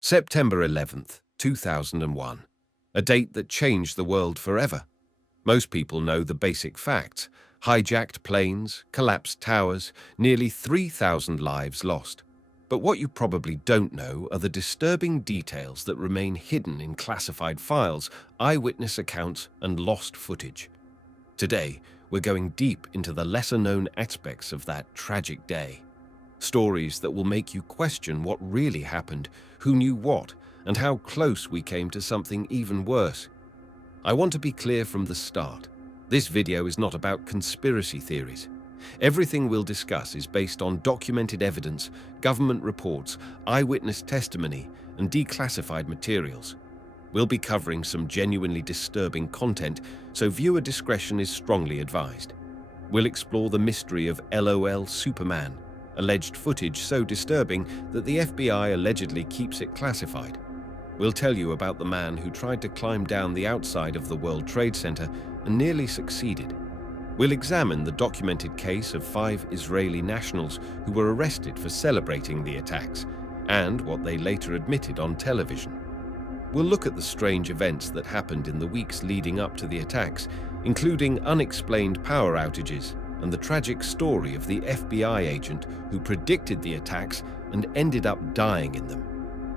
September 11th, 2001, a date that changed the world forever. Most people know the basic facts: hijacked planes, collapsed towers, nearly 3,000 lives lost. But what you probably don't know are the disturbing details that remain hidden in classified files, eyewitness accounts, and lost footage. Today, we're going deep into the lesser-known aspects of that tragic day. Stories that will make you question what really happened, who knew what, and how close we came to something even worse. I want to be clear from the start. This video is not about conspiracy theories. Everything we'll discuss is based on documented evidence, government reports, eyewitness testimony, and declassified materials. We'll be covering some genuinely disturbing content, so viewer discretion is strongly advised. We'll explore the mystery of LOL Superman, alleged footage so disturbing that the FBI allegedly keeps it classified. We'll tell you about the man who tried to climb down the outside of the World Trade Center and nearly succeeded. We'll examine the documented case of 5 Israeli nationals who were arrested for celebrating the attacks, and what they later admitted on television. We'll look at the strange events that happened in the weeks leading up to the attacks, including unexplained power outages and the tragic story of the FBI agent who predicted the attacks and ended up dying in them.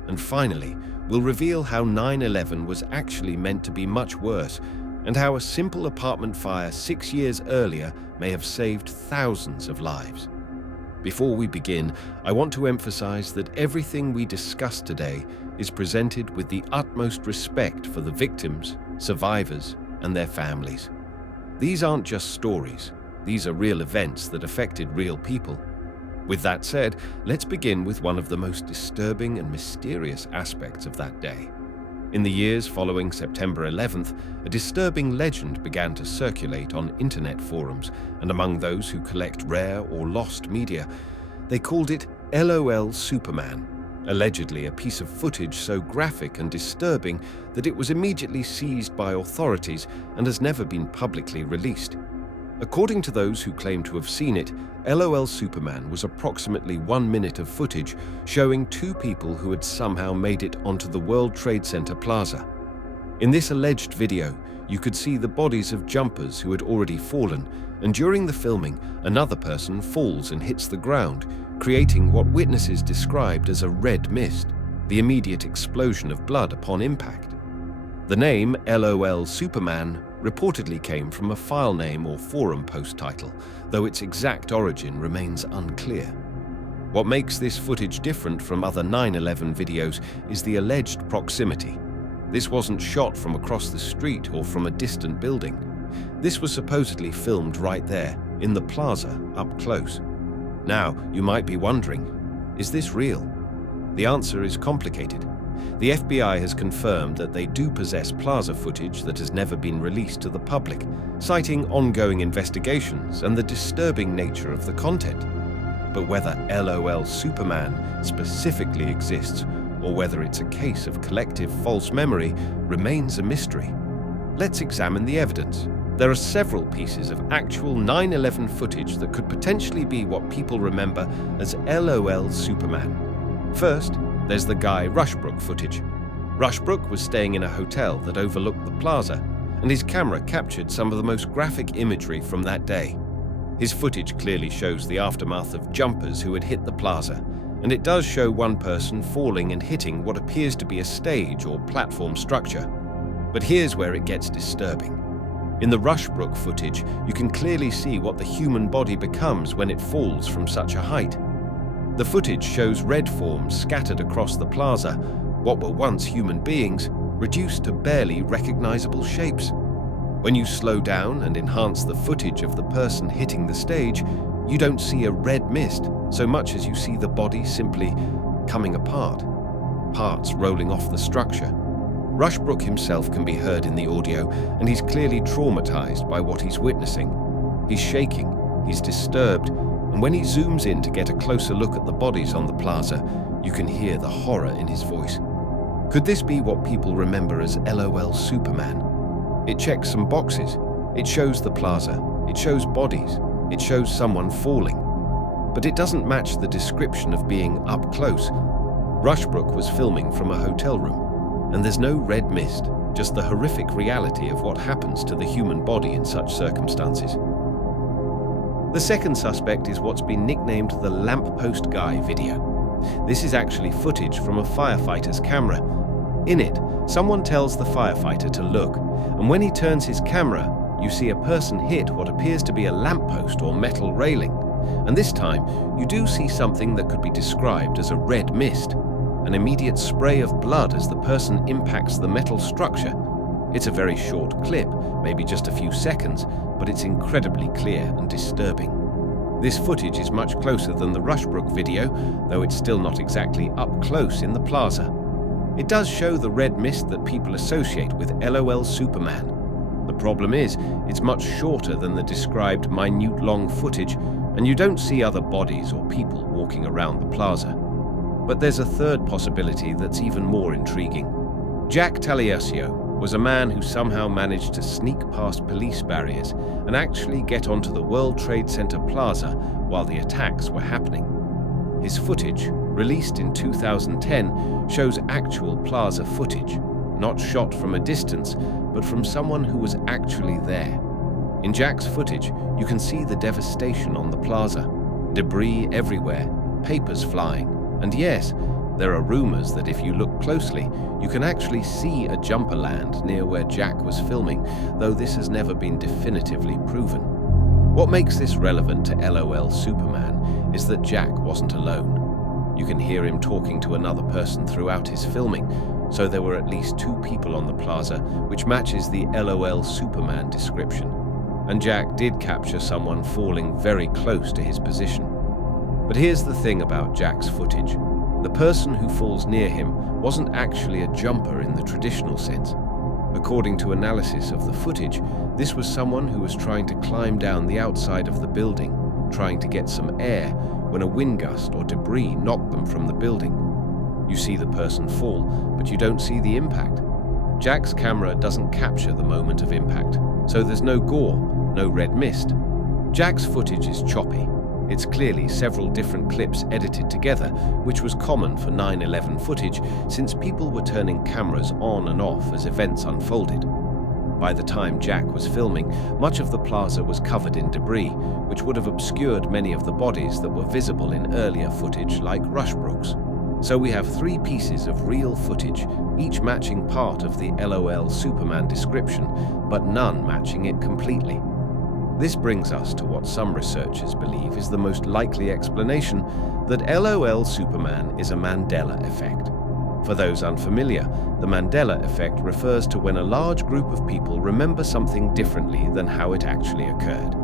And finally, we'll reveal how 9/11 was actually meant to be much worse, and how a simple apartment fire 6 years earlier may have saved thousands of lives. Before we begin, I want to emphasize that everything we discuss today is presented with the utmost respect for the victims, survivors, and their families. These aren't just stories. These are real events that affected real people. With that said, let's begin with one of the most disturbing and mysterious aspects of that day. In the years following September 11th, a disturbing legend began to circulate on internet forums and among those who collect rare or lost media. They called it LOL Superman, allegedly a piece of footage so graphic and disturbing that it was immediately seized by authorities and has never been publicly released. According to those who claim to have seen it, LOL Superman was approximately 1 minute of footage showing 2 people who had somehow made it onto the World Trade Center plaza. In this alleged video, you could see the bodies of jumpers who had already fallen, and during the filming, another person falls and hits the ground, creating what witnesses described as a red mist, the immediate explosion of blood upon impact. The name LOL Superman reportedly came from a file name or forum post title, though its exact origin remains unclear. What makes this footage different from other 9/11 videos is the alleged proximity. This wasn't shot from across the street or from a distant building. This was supposedly filmed right there, in the plaza, up close. Now, you might be wondering, is this real? The answer is complicated. The FBI has confirmed that they do possess plaza footage that has never been released to the public, citing ongoing investigations and the disturbing nature of the content. But whether LOL Superman specifically exists, or whether it's a case of collective false memory, remains a mystery. Let's examine the evidence. There are several pieces of actual 9/11 footage that could potentially be what people remember as LOL Superman. First, there's the Guy Rushbrook footage. Rushbrook was staying in a hotel that overlooked the plaza, and his camera captured some of the most graphic imagery from that day. His footage clearly shows the aftermath of jumpers who had hit the plaza, and it does show one person falling and hitting what appears to be a stage or platform structure. But here's where it gets disturbing. In the Rushbrook footage, you can clearly see what the human body becomes when it falls from such a height. The footage shows red forms scattered across the plaza, what were once human beings, reduced to barely recognizable shapes. When you slow down and enhance the footage of the person hitting the stage, you don't see a red mist so much as you see the body simply coming apart, parts rolling off the structure. Rushbrook himself can be heard in the audio, and he's clearly traumatized by what he's witnessing. He's shaking, he's disturbed, and when he zooms in to get a closer look at the bodies on the plaza, you can hear the horror in his voice. Could this be what people remember as LOL Superman? It checks some boxes. It shows the plaza, it shows bodies, it shows someone falling. But it doesn't match the description of being up close. Rushbrook was filming from a hotel room, and there's no red mist, just the horrific reality of what happens to the human body in such circumstances. The second suspect is what's been nicknamed the lamppost guy video. This is actually footage from a firefighter's camera. In it, someone tells the firefighter to look, and when he turns his camera, you see a person hit what appears to be a lamppost or metal railing. And this time, you do see something that could be described as a red mist, an immediate spray of blood as the person impacts the metal structure. It's a very short clip, maybe just a few seconds, but it's incredibly clear and disturbing. This footage is much closer than the Rushbrook video, though it's still not exactly up close in the plaza. It does show the red mist that people associate with LOL Superman. The problem is, it's much shorter than the described minute-long footage, and you don't see other bodies or people walking around the plaza. But there's a third possibility that's even more intriguing. Jack Taliercio was a man who somehow managed to sneak past police barriers and actually get onto the World Trade Center plaza while the attacks were happening. His footage, released in 2010, shows actual plaza footage, not shot from a distance, but from someone who was actually there. In Jack's footage, you can see the devastation on the plaza, debris everywhere, papers flying, and yes, there are rumors that if you look closely, you can actually see a jumper land near where Jack was filming, though this has never been definitively proven. What makes this relevant to LOL Superman is that Jack wasn't alone. You can hear him talking to another person throughout his filming, so there were at least 2 people on the plaza, which matches the LOL Superman description. And Jack did capture someone falling very close to his position. But here's the thing about Jack's footage. The person who falls near him wasn't actually a jumper in the traditional sense. According to analysis of the footage, this was someone who was trying to climb down the outside of the building, trying to get some air, when a wind gust or debris knocked them from the building. You see the person fall, but you don't see the impact. Jack's camera doesn't capture the moment of impact, so there's no gore, no red mist. Jack's footage is choppy. It's clearly several different clips edited together, which was common for 9/11 footage since people were turning cameras on and off as events unfolded. By the time Jack was filming, much of the plaza was covered in debris, which would have obscured many of the bodies that were visible in earlier footage like Rushbrook's. So we have 3 pieces of real footage, each matching part of the LOL Superman description, but none matching it completely. This brings us to what some researchers believe is the most likely explanation, that LOL Superman is a Mandela effect. For those unfamiliar, the Mandela effect refers to when a large group of people remember something differently than how it actually occurred.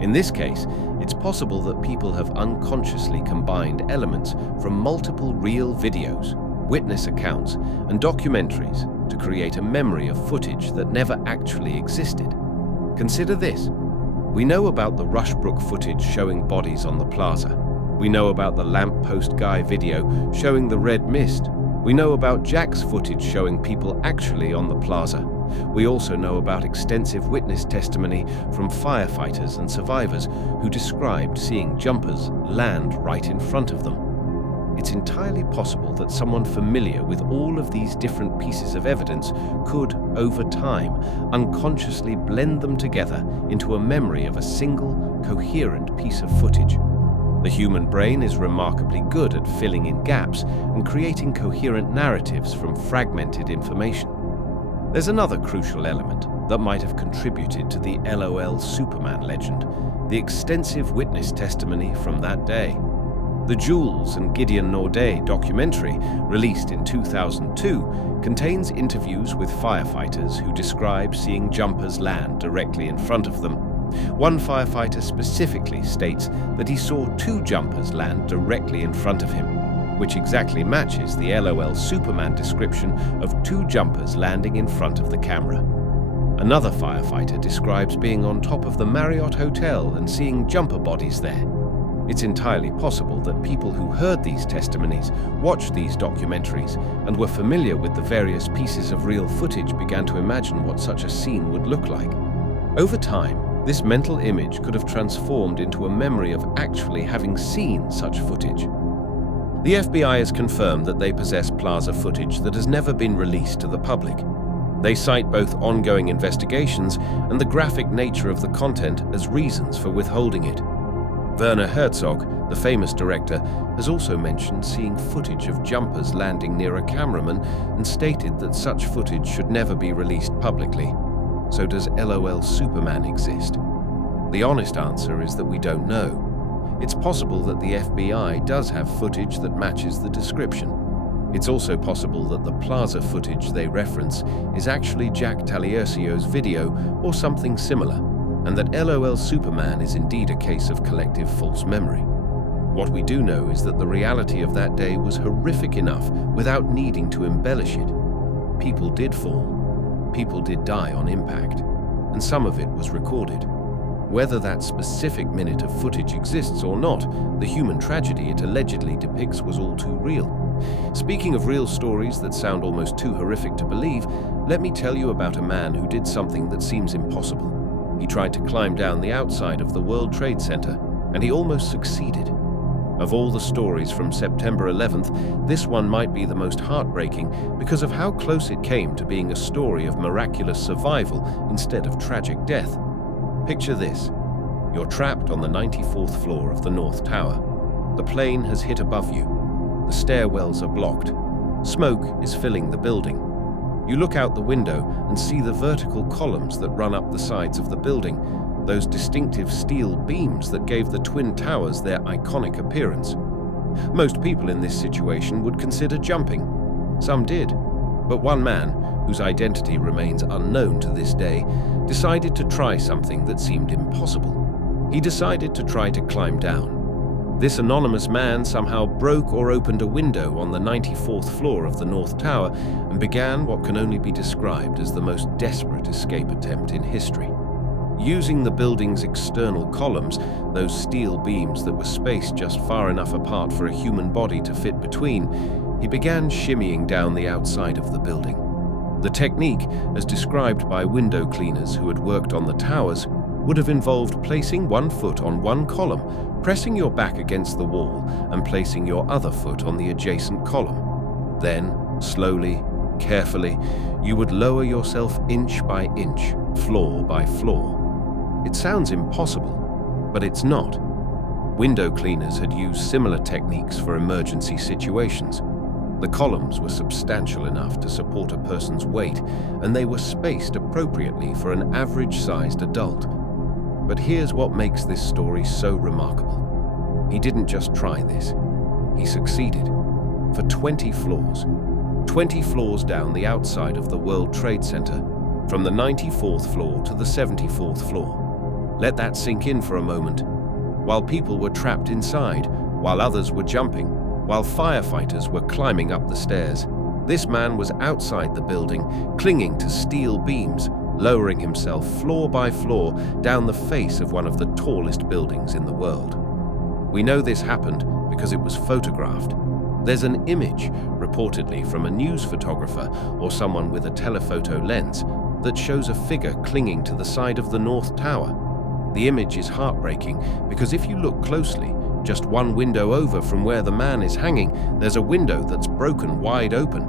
In this case, it's possible that people have unconsciously combined elements from multiple real videos, witness accounts, and documentaries to create a memory of footage that never actually existed. Consider this. We know about the Rushbrook footage showing bodies on the plaza. We know about the lamppost guy video showing the red mist. We know about Jack's footage showing people actually on the plaza. We also know about extensive witness testimony from firefighters and survivors who described seeing jumpers land right in front of them. It's entirely possible that someone familiar with all of these different pieces of evidence could, over time, unconsciously blend them together into a memory of a single, coherent piece of footage. The human brain is remarkably good at filling in gaps and creating coherent narratives from fragmented information. There's another crucial element that might have contributed to the LOL Superman legend, the extensive witness testimony from that day. The Jules and Gideon Naudet documentary, released in 2002, contains interviews with firefighters who describe seeing jumpers land directly in front of them. One firefighter specifically states that he saw 2 jumpers land directly in front of him, which exactly matches the LOL Superman description of 2 jumpers landing in front of the camera. Another firefighter describes being on top of the Marriott Hotel and seeing jumper bodies there. It's entirely possible that people who heard these testimonies, watched these documentaries, and were familiar with the various pieces of real footage began to imagine what such a scene would look like. Over time, this mental image could have transformed into a memory of actually having seen such footage. The FBI has confirmed that they possess plaza footage that has never been released to the public. They cite both ongoing investigations and the graphic nature of the content as reasons for withholding it. Werner Herzog, the famous director, has also mentioned seeing footage of jumpers landing near a cameraman and stated that such footage should never be released publicly. So does LOL Superman exist? The honest answer is that we don't know. It's possible that the FBI does have footage that matches the description. It's also possible that the plaza footage they reference is actually Jack Taliercio's video or something similar, and that LOL Superman is indeed a case of collective false memory. What we do know is that the reality of that day was horrific enough without needing to embellish it. People did fall. People did die on impact, and some of it was recorded. Whether that specific minute of footage exists or not, the human tragedy it allegedly depicts was all too real. Speaking of real stories that sound almost too horrific to believe, let me tell you about a man who did something that seems impossible. He tried to climb down the outside of the World Trade Center, and he almost succeeded. Of all the stories from September 11th, this one might be the most heartbreaking because of how close it came to being a story of miraculous survival instead of tragic death. Picture this. You're trapped on the 94th floor of the North Tower. The plane has hit above you. The stairwells are blocked. Smoke is filling the building. You look out the window and see the vertical columns that run up the sides of the building, those distinctive steel beams that gave the Twin Towers their iconic appearance. Most people in this situation would consider jumping. Some did, but one man, whose identity remains unknown to this day, decided to try something that seemed impossible. He decided to try to climb down. This anonymous man somehow broke or opened a window on the 94th floor of the North Tower and began what can only be described as the most desperate escape attempt in history. Using the building's external columns, those steel beams that were spaced just far enough apart for a human body to fit between, he began shimmying down the outside of the building. The technique, as described by window cleaners who had worked on the towers, would have involved placing one foot on one column, pressing your back against the wall, and placing your other foot on the adjacent column. Then, slowly, carefully, you would lower yourself inch by inch, floor by floor. It sounds impossible, but it's not. Window cleaners had used similar techniques for emergency situations. The columns were substantial enough to support a person's weight, and they were spaced appropriately for an average-sized adult. But here's what makes this story so remarkable. He didn't just try this. He succeeded. For 20 floors. 20 floors down the outside of the World Trade Center, from the 94th floor to the 74th floor. Let that sink in for a moment. While people were trapped inside, while others were jumping, while firefighters were climbing up the stairs, this man was outside the building, clinging to steel beams, lowering himself floor by floor down the face of one of the tallest buildings in the world. We know this happened because it was photographed. There's an image, reportedly from a news photographer or someone with a telephoto lens, that shows a figure clinging to the side of the North Tower. The image is heartbreaking because if you look closely, just one window over from where the man is hanging, there's a window that's broken wide open.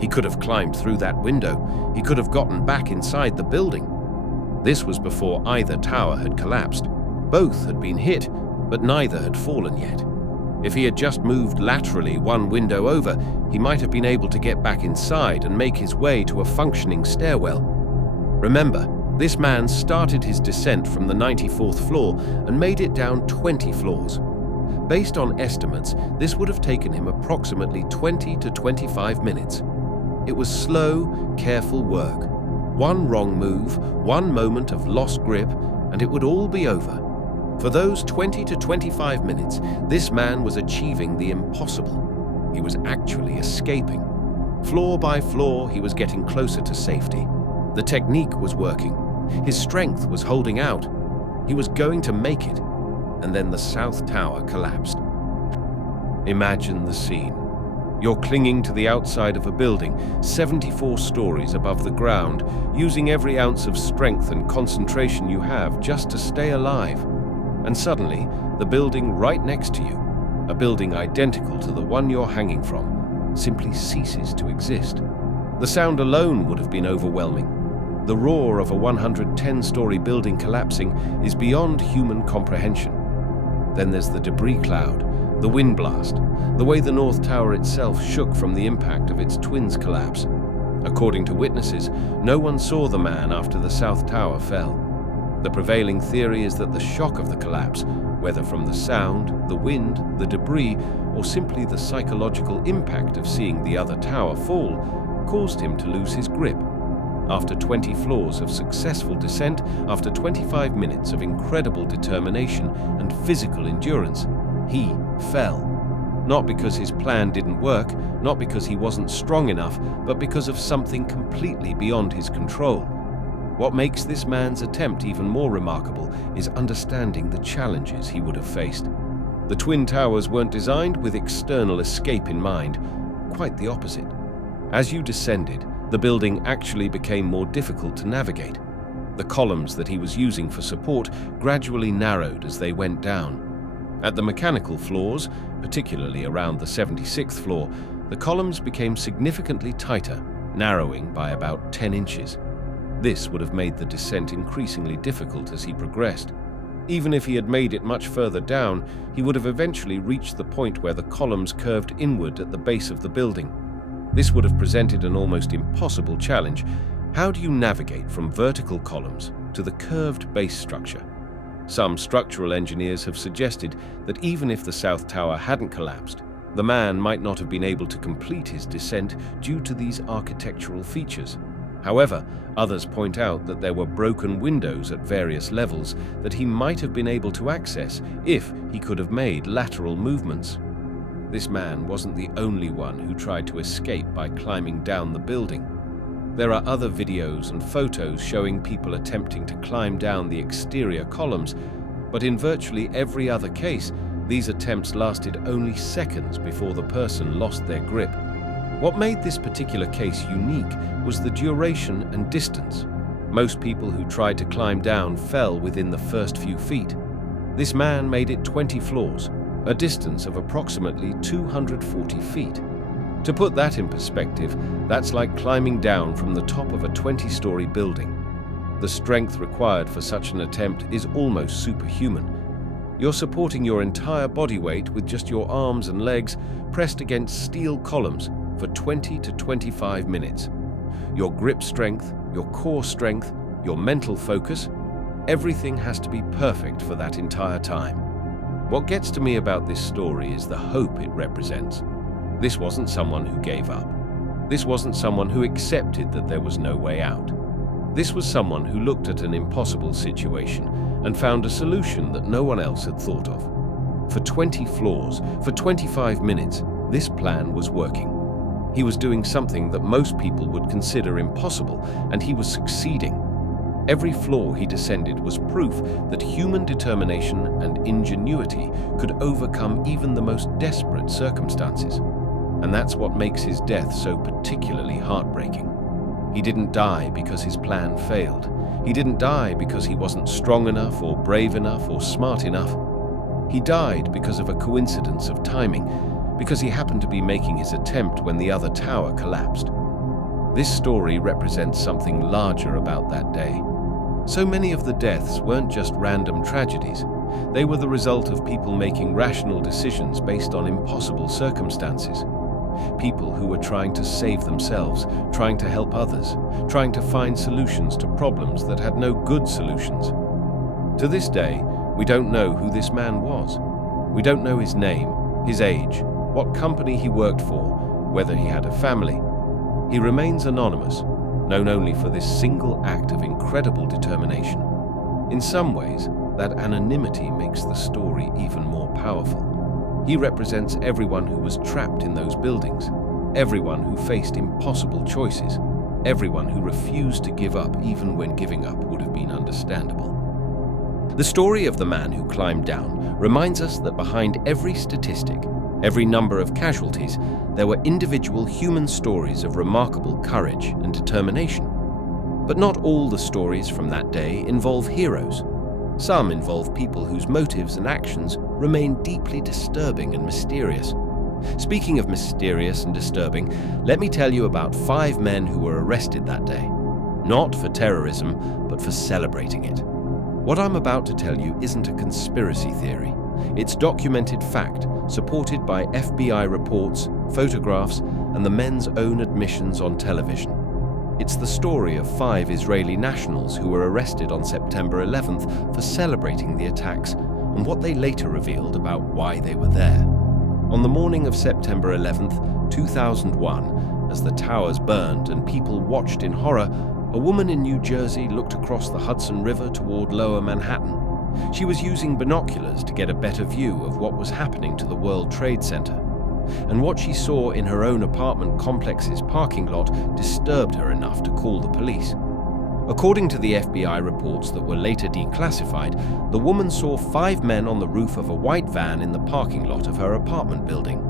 He could have climbed through that window. He could have gotten back inside the building. This was before either tower had collapsed. Both had been hit, but neither had fallen yet. If he had just moved laterally one window over, he might have been able to get back inside and make his way to a functioning stairwell. Remember, this man started his descent from the 94th floor and made it down 20 floors. Based on estimates, this would have taken him approximately 20 to 25 minutes. It was slow, careful work. One wrong move, one moment of lost grip, and it would all be over. For those 20 to 25 minutes, this man was achieving the impossible. He was actually escaping. Floor by floor, he was getting closer to safety. The technique was working. His strength was holding out. He was going to make it. And then the South Tower collapsed. Imagine the scene. You're clinging to the outside of a building, 74 stories above the ground, using every ounce of strength and concentration you have just to stay alive. And suddenly, the building right next to you, a building identical to the one you're hanging from, simply ceases to exist. The sound alone would have been overwhelming. The roar of a 110-story building collapsing is beyond human comprehension. Then there's the debris cloud, the wind blast, the way the North Tower itself shook from the impact of its twins' collapse. According to witnesses, no one saw the man after the South Tower fell. The prevailing theory is that the shock of the collapse, whether from the sound, the wind, the debris, or simply the psychological impact of seeing the other tower fall, caused him to lose his grip. After 20 floors of successful descent, after 25 minutes of incredible determination and physical endurance, he fell. Not because his plan didn't work, not because he wasn't strong enough, but because of something completely beyond his control. What makes this man's attempt even more remarkable is understanding the challenges he would have faced. The Twin Towers weren't designed with external escape in mind, quite the opposite. As you descended, the building actually became more difficult to navigate. The columns that he was using for support gradually narrowed as they went down. At the mechanical floors, particularly around the 76th floor, the columns became significantly tighter, narrowing by about 10 inches. This would have made the descent increasingly difficult as he progressed. Even if he had made it much further down, he would have eventually reached the point where the columns curved inward at the base of the building. This would have presented an almost impossible challenge. How do you navigate from vertical columns to the curved base structure? Some structural engineers have suggested that even if the South Tower hadn't collapsed, the man might not have been able to complete his descent due to these architectural features. However, others point out that there were broken windows at various levels that he might have been able to access if he could have made lateral movements. This man wasn't the only one who tried to escape by climbing down the building. There are other videos and photos showing people attempting to climb down the exterior columns, but in virtually every other case, these attempts lasted only seconds before the person lost their grip. What made this particular case unique was the duration and distance. Most people who tried to climb down fell within the first few feet. This man made it 20 floors, a distance of approximately 240 feet. To put that in perspective, that's like climbing down from the top of a 20-story building. The strength required for such an attempt is almost superhuman. You're supporting your entire body weight with just your arms and legs pressed against steel columns for 20 to 25 minutes. Your grip strength, your core strength, your mental focus, everything has to be perfect for that entire time. What gets to me about this story is the hope it represents. This wasn't someone who gave up. This wasn't someone who accepted that there was no way out. This was someone who looked at an impossible situation and found a solution that no one else had thought of. For 20 floors, for 25 minutes, this plan was working. He was doing something that most people would consider impossible, and he was succeeding. Every floor he descended was proof that human determination and ingenuity could overcome even the most desperate circumstances. And that's what makes his death so particularly heartbreaking. He didn't die because his plan failed. He didn't die because he wasn't strong enough or brave enough or smart enough. He died because of a coincidence of timing, because he happened to be making his attempt when the other tower collapsed. This story represents something larger about that day. So many of the deaths weren't just random tragedies. They were the result of people making rational decisions based on impossible circumstances. People who were trying to save themselves, trying to help others, trying to find solutions to problems that had no good solutions. To this day, we don't know who this man was. We don't know his name, his age, what company he worked for, whether he had a family. He remains anonymous, known only for this single act of incredible determination. In some ways, that anonymity makes the story even more powerful. He represents everyone who was trapped in those buildings, everyone who faced impossible choices, everyone who refused to give up even when giving up would have been understandable. The story of the man who climbed down reminds us that behind every statistic, every number of casualties, there were individual human stories of remarkable courage and determination. But not all the stories from that day involve heroes. Some involve people whose motives and actions remain deeply disturbing and mysterious. Speaking of mysterious and disturbing, let me tell you about 5 men who were arrested that day. Not for terrorism, but for celebrating it. What I'm about to tell you isn't a conspiracy theory. It's documented fact, supported by FBI reports, photographs, and the men's own admissions on television. It's the story of 5 Israeli nationals who were arrested on September 11th for celebrating the attacks and what they later revealed about why they were there. On the morning of September 11th, 2001, as the towers burned and people watched in horror, a woman in New Jersey looked across the Hudson River toward Lower Manhattan. She was using binoculars to get a better view of what was happening to the World Trade Center. And what she saw in her own apartment complex's parking lot disturbed her enough to call the police. According to the FBI reports that were later declassified, the woman saw 5 men on the roof of a white van in the parking lot of her apartment building.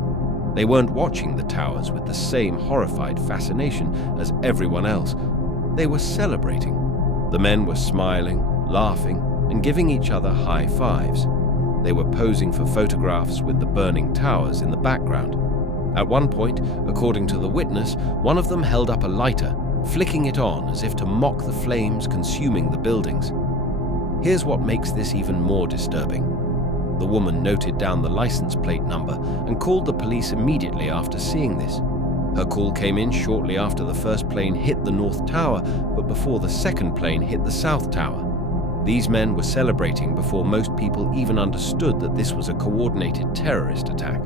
They weren't watching the towers with the same horrified fascination as everyone else. They were celebrating. The men were smiling, laughing, and giving each other high fives. They were posing for photographs with the burning towers in the background. At one point, according to the witness, one of them held up a lighter, flicking it on as if to mock the flames consuming the buildings. Here's what makes this even more disturbing. The woman noted down the license plate number and called the police immediately after seeing this. Her call came in shortly after the first plane hit the North Tower, but before the second plane hit the South Tower. These men were celebrating before most people even understood that this was a coordinated terrorist attack.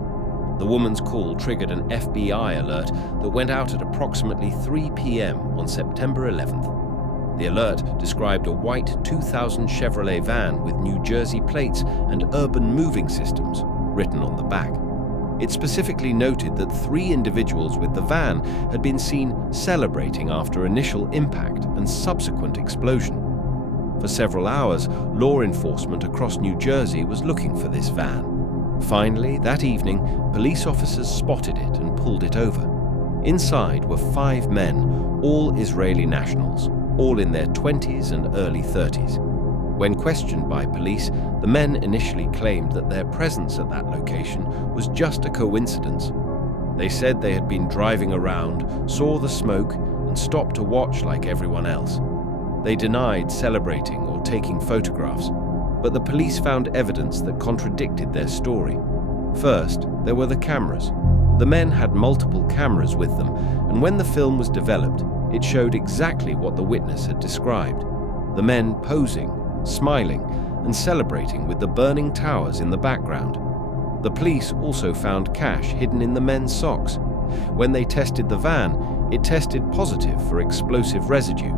The woman's call triggered an FBI alert that went out at approximately 3 p.m. on September 11th. The alert described a white 2000 Chevrolet van with New Jersey plates and Urban Moving Systems written on the back. It specifically noted that 3 individuals with the van had been seen celebrating after initial impact and subsequent explosion. For several hours, law enforcement across New Jersey was looking for this van. Finally, that evening, police officers spotted it and pulled it over. Inside were 5 men, all Israeli nationals, all in their 20s and early 30s. When questioned by police, the men initially claimed that their presence at that location was just a coincidence. They said they had been driving around, saw the smoke, and stopped to watch like everyone else. They denied celebrating or taking photographs, but the police found evidence that contradicted their story. First, there were the cameras. The men had multiple cameras with them, and when the film was developed, it showed exactly what the witness had described. The men posing, smiling, and celebrating with the burning towers in the background. The police also found cash hidden in the men's socks. When they tested the van, it tested positive for explosive residue.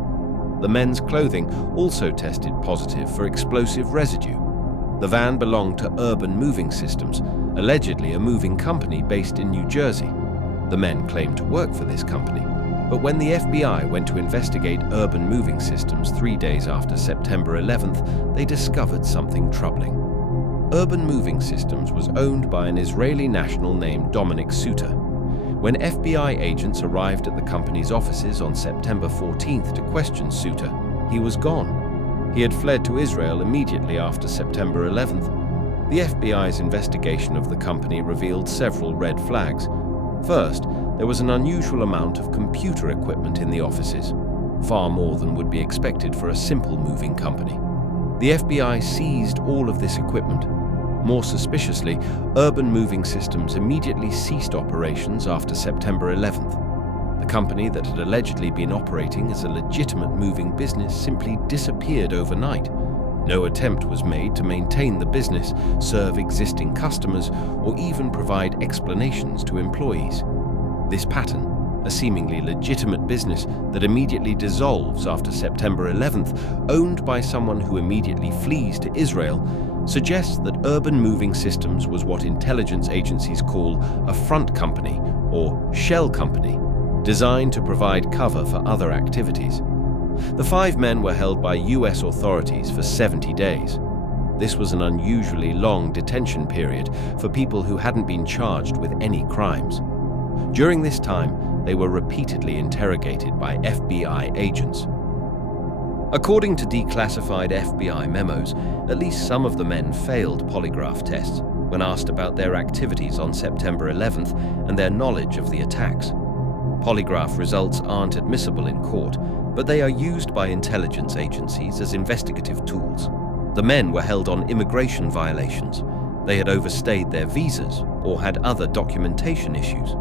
The men's clothing also tested positive for explosive residue. The van belonged to Urban Moving Systems, allegedly a moving company based in New Jersey. The men claimed to work for this company, but when the FBI went to investigate Urban Moving Systems 3 days after September 11th, they discovered something troubling. Urban Moving Systems was owned by an Israeli national named Dominic Suter. When FBI agents arrived at the company's offices on September 14th to question Suter, he was gone. He had fled to Israel immediately after September 11th. The FBI's investigation of the company revealed several red flags. First, there was an unusual amount of computer equipment in the offices, far more than would be expected for a simple moving company. The FBI seized all of this equipment. More suspiciously, Urban Moving Systems immediately ceased operations after September 11th. The company that had allegedly been operating as a legitimate moving business simply disappeared overnight. No attempt was made to maintain the business, serve existing customers, or even provide explanations to employees. This pattern, a seemingly legitimate business that immediately dissolves after September 11th, owned by someone who immediately flees to Israel, suggests that Urban Moving Systems was what intelligence agencies call a front company or shell company, designed to provide cover for other activities. The 5 men were held by US authorities for 70 days. This was an unusually long detention period for people who hadn't been charged with any crimes. During this time, they were repeatedly interrogated by FBI agents. According to declassified FBI memos, at least some of the men failed polygraph tests. when asked about their activities on September 11th and their knowledge of the attacks. Polygraph results aren't admissible in court, but they are used by intelligence agencies as investigative tools. The men were held on immigration violations. They had overstayed their visas or had other documentation issues.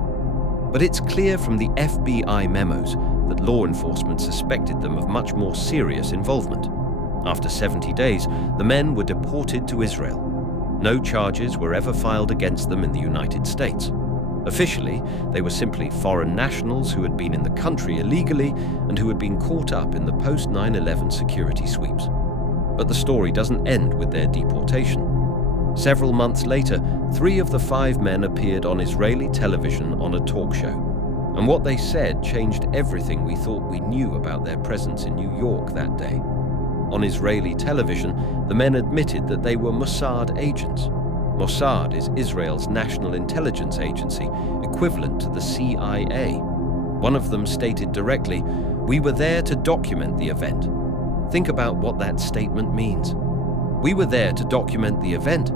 But it's clear from the FBI memos that law enforcement suspected them of much more serious involvement. After 70 days, the men were deported to Israel. No charges were ever filed against them in the United States. Officially, they were simply foreign nationals who had been in the country illegally and who had been caught up in the post-9/11 security sweeps. But the story doesn't end with their deportation. Several months later, 3 of the 5 men appeared on Israeli television on a talk show. And what they said changed everything we thought we knew about their presence in New York that day. On Israeli television, the men admitted that they were Mossad agents. Mossad is Israel's national intelligence agency, equivalent to the CIA. One of them stated directly, "We were there to document the event." Think about what that statement means. We were there to document the event.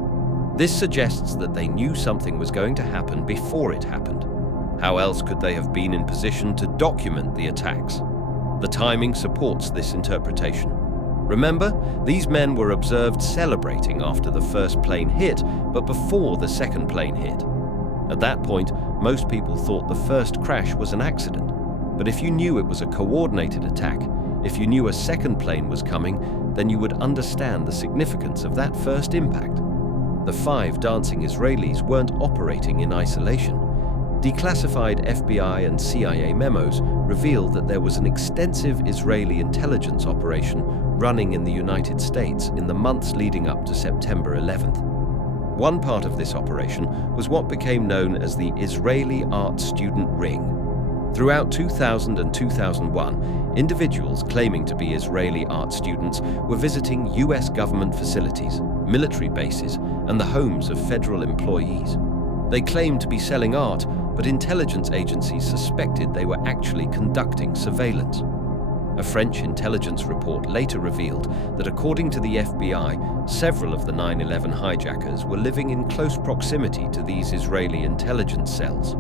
This suggests that they knew something was going to happen before it happened. How else could they have been in position to document the attacks? The timing supports this interpretation. Remember, these men were observed celebrating after the first plane hit, but before the second plane hit. At that point, most people thought the first crash was an accident. But if you knew it was a coordinated attack, if you knew a second plane was coming, then you would understand the significance of that first impact. The 5 dancing Israelis weren't operating in isolation. Declassified FBI and CIA memos revealed that there was an extensive Israeli intelligence operation running in the United States in the months leading up to September 11th. One part of this operation was what became known as the Israeli Art Student Ring. Throughout 2000 and 2001, individuals claiming to be Israeli art students were visiting US government facilities, military bases, and the homes of federal employees. They claimed to be selling art, but intelligence agencies suspected they were actually conducting surveillance. A French intelligence report later revealed that according to the FBI, several of the 9/11 hijackers were living in close proximity to these Israeli intelligence cells.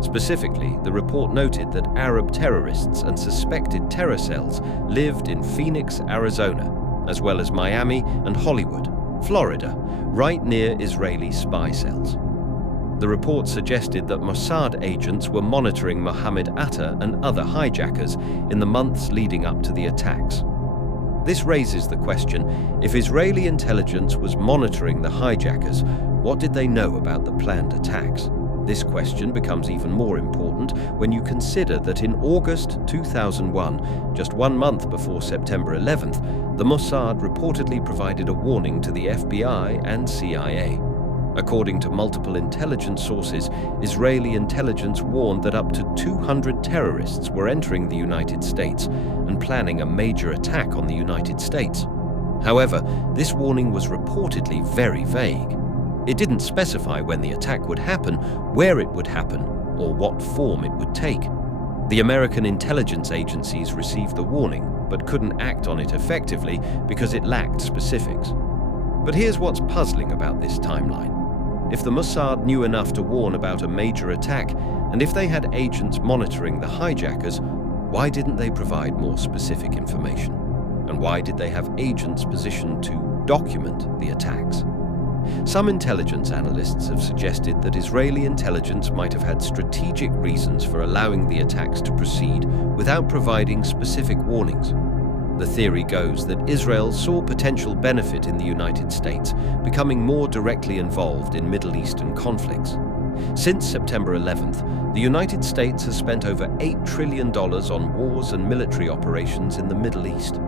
Specifically, the report noted that Arab terrorists and suspected terror cells lived in Phoenix, Arizona, as well as Miami and Hollywood, Florida, right near Israeli spy cells. The report suggested that Mossad agents were monitoring Mohammed Atta and other hijackers in the months leading up to the attacks. This raises the question, if Israeli intelligence was monitoring the hijackers, what did they know about the planned attacks? This question becomes even more important when you consider that in August 2001, just 1 month before September 11th, the Mossad reportedly provided a warning to the FBI and CIA. According to multiple intelligence sources, Israeli intelligence warned that up to 200 terrorists were entering the United States and planning a major attack on the United States. However, this warning was reportedly very vague. It didn't specify when the attack would happen, where it would happen, or what form it would take. The American intelligence agencies received the warning, but couldn't act on it effectively because it lacked specifics. But here's what's puzzling about this timeline. If the Mossad knew enough to warn about a major attack, and if they had agents monitoring the hijackers, why didn't they provide more specific information? And why did they have agents positioned to document the attacks? Some intelligence analysts have suggested that Israeli intelligence might have had strategic reasons for allowing the attacks to proceed without providing specific warnings. The theory goes that Israel saw potential benefit in the United States, becoming more directly involved in Middle Eastern conflicts. Since September 11th, the United States has spent over $8 trillion on wars and military operations in the Middle East.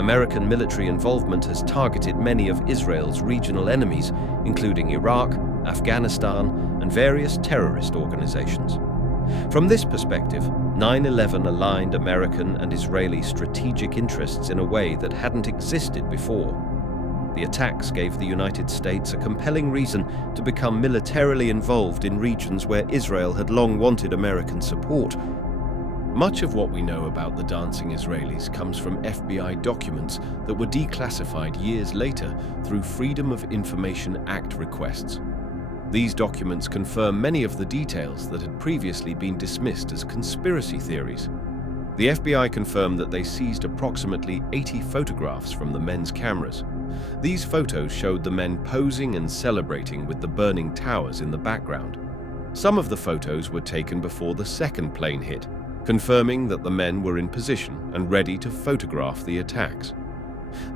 American military involvement has targeted many of Israel's regional enemies, including Iraq, Afghanistan, and various terrorist organizations. From this perspective, 9/11 aligned American and Israeli strategic interests in a way that hadn't existed before. The attacks gave the United States a compelling reason to become militarily involved in regions where Israel had long wanted American support. Much of what we know about the dancing Israelis comes from FBI documents that were declassified years later through Freedom of Information Act requests. These documents confirm many of the details that had previously been dismissed as conspiracy theories. The FBI confirmed that they seized approximately 80 photographs from the men's cameras. These photos showed the men posing and celebrating with the burning towers in the background. Some of the photos were taken before the second plane hit, confirming that the men were in position and ready to photograph the attacks.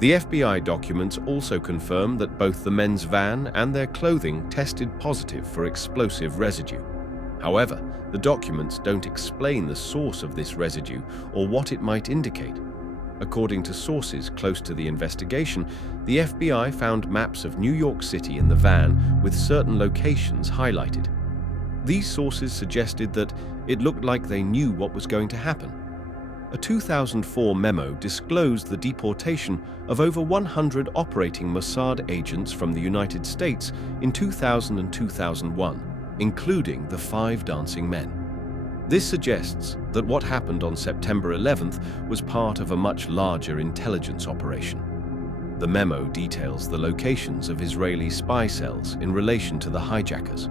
The FBI documents also confirm that both the men's van and their clothing tested positive for explosive residue. However, the documents don't explain the source of this residue or what it might indicate. According to sources close to the investigation, the FBI found maps of New York City in the van with certain locations highlighted. These sources suggested that it looked like they knew what was going to happen. A 2004 memo disclosed the deportation of over 100 operating Mossad agents from the United States in 2000 and 2001, including the 5 dancing men. This suggests that what happened on September 11th was part of a much larger intelligence operation. The memo details the locations of Israeli spy cells in relation to the hijackers.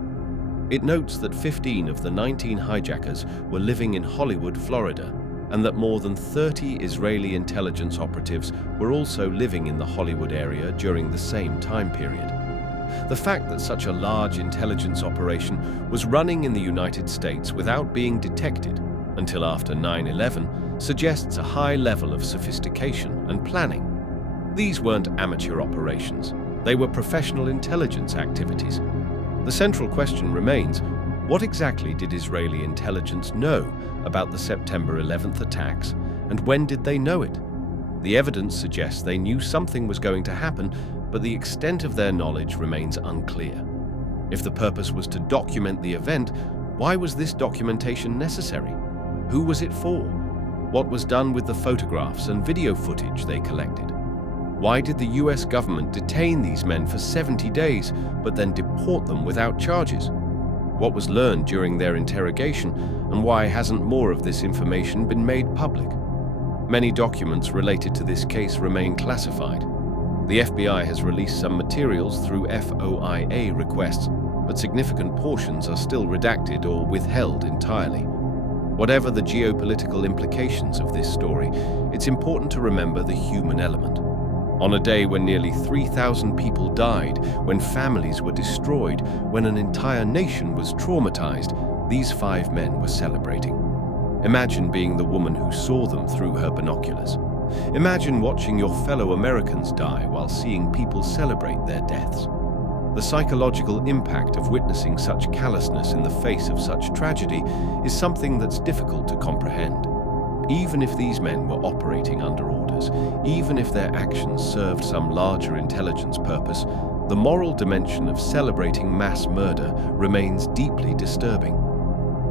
It notes that 15 of the 19 hijackers were living in Hollywood, Florida, and that more than 30 Israeli intelligence operatives were also living in the Hollywood area during the same time period. The fact that such a large intelligence operation was running in the United States without being detected until after 9/11 suggests a high level of sophistication and planning. These weren't amateur operations. They were professional intelligence activities. The central question remains, what exactly did Israeli intelligence know about the September 11th attacks, and when did they know it? The evidence suggests they knew something was going to happen, but the extent of their knowledge remains unclear. If the purpose was to document the event, why was this documentation necessary? Who was it for? What was done with the photographs and video footage they collected? Why did the US government detain these men for 70 days, but then deport them without charges? What was learned during their interrogation, and why hasn't more of this information been made public? Many documents related to this case remain classified. The FBI has released some materials through FOIA requests, but significant portions are still redacted or withheld entirely. Whatever the geopolitical implications of this story, it's important to remember the human element. On a day when nearly 3,000 people died, when families were destroyed, when an entire nation was traumatized, these 5 men were celebrating. Imagine being the woman who saw them through her binoculars. Imagine watching your fellow Americans die while seeing people celebrate their deaths. The psychological impact of witnessing such callousness in the face of such tragedy is something that's difficult to comprehend. Even if these men were operating under orders, even if their actions served some larger intelligence purpose, the moral dimension of celebrating mass murder remains deeply disturbing.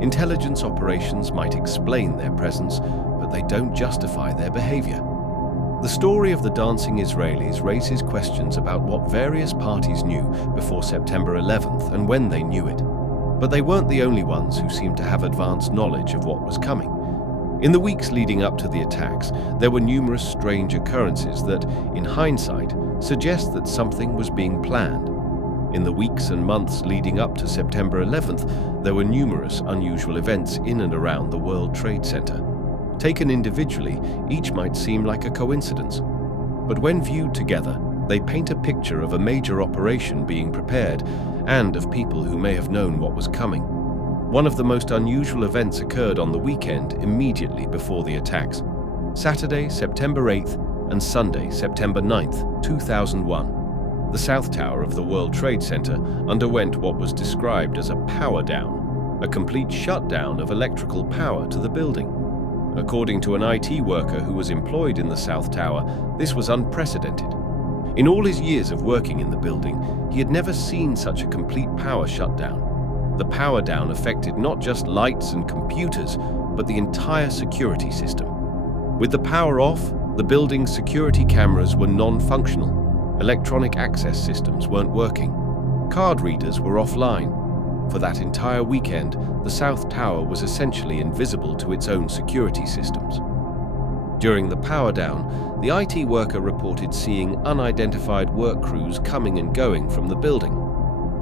Intelligence operations might explain their presence, but they don't justify their behavior. The story of the dancing Israelis raises questions about what various parties knew before September 11th and when they knew it. But they weren't the only ones who seemed to have advanced knowledge of what was coming. In the weeks leading up to the attacks, there were numerous strange occurrences that, in hindsight, suggest that something was being planned. In the weeks and months leading up to September 11th, there were numerous unusual events in and around the World Trade Center. Taken individually, each might seem like a coincidence. But when viewed together, they paint a picture of a major operation being prepared and of people who may have known what was coming. One of the most unusual events occurred on the weekend immediately before the attacks. Saturday, September 8th and Sunday, September 9th, 2001. The South Tower of the World Trade Center underwent what was described as a power down, a complete shutdown of electrical power to the building. According to an IT worker who was employed in the South Tower, this was unprecedented. In all his years of working in the building, he had never seen such a complete power shutdown. The power down affected not just lights and computers, but the entire security system. With the power off, the building's security cameras were non-functional. Electronic access systems weren't working. Card readers were offline. For that entire weekend, the South Tower was essentially invisible to its own security systems. During the power down, the IT worker reported seeing unidentified work crews coming and going from the building.